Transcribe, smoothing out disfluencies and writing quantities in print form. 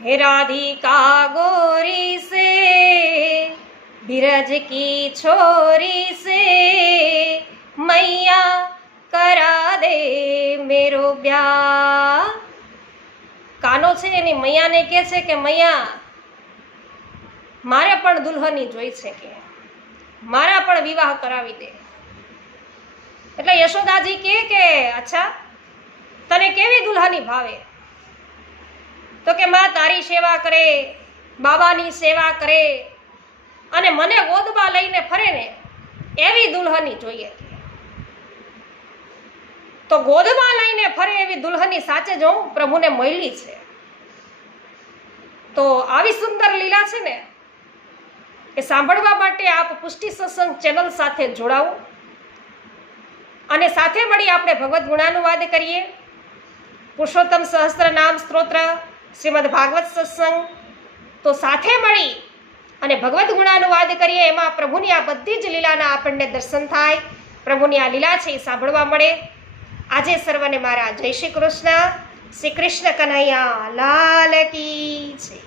हे राधिका गोरी से बिरज की छोरी से मैया करा दे मेरो ब्याह। કાનો છે એની મૈયાને કહે છે કે મૈયા મારે પણ દુલ્હની જોઈ છે, કે મારા પણ વિવાહ કરાવી દે। એટલે યશોદાજી કહે કે અચ્છા તને કેવી દુલ્હની ભાવે? તો કે માં તારી સેવા કરે, બાબાની સેવા કરે અને મને ગોદમાં લઈને ફરે ને એવી દુલ્હની જોઈએ। તો ગોદમાં લઈને ફરે એવી દુલ્હની સાચે જ હું પ્રભુને મળી છે। તો આવી સુંદર લીલા છે ને એ સાંભળવા માટે આપ પુષ્ટિ સત્સંગ ચેનલ સાથે જોડાવો અને સાથે મળી આપણે ભગવદ્ ગુણાનુવાદ કરીએ। પુરુષોત્તમ સહસ્ત્ર નામ સ્ત્રોત્ર શ્રીમદ ભાગવત સત્સંગ તો સાથે મળી અને ભગવદ્ ગુણાનુવાદ કરીએ। એમાં પ્રભુની આ બધી જ લીલાના આપણને દર્શન થાય, પ્રભુની આ લીલા છે એ સાંભળવા મળે। આજે સર્વને મારા જય શ્રી કૃષ્ણ। શ્રી કૃષ્ણ કનૈયા લાલ કી જય।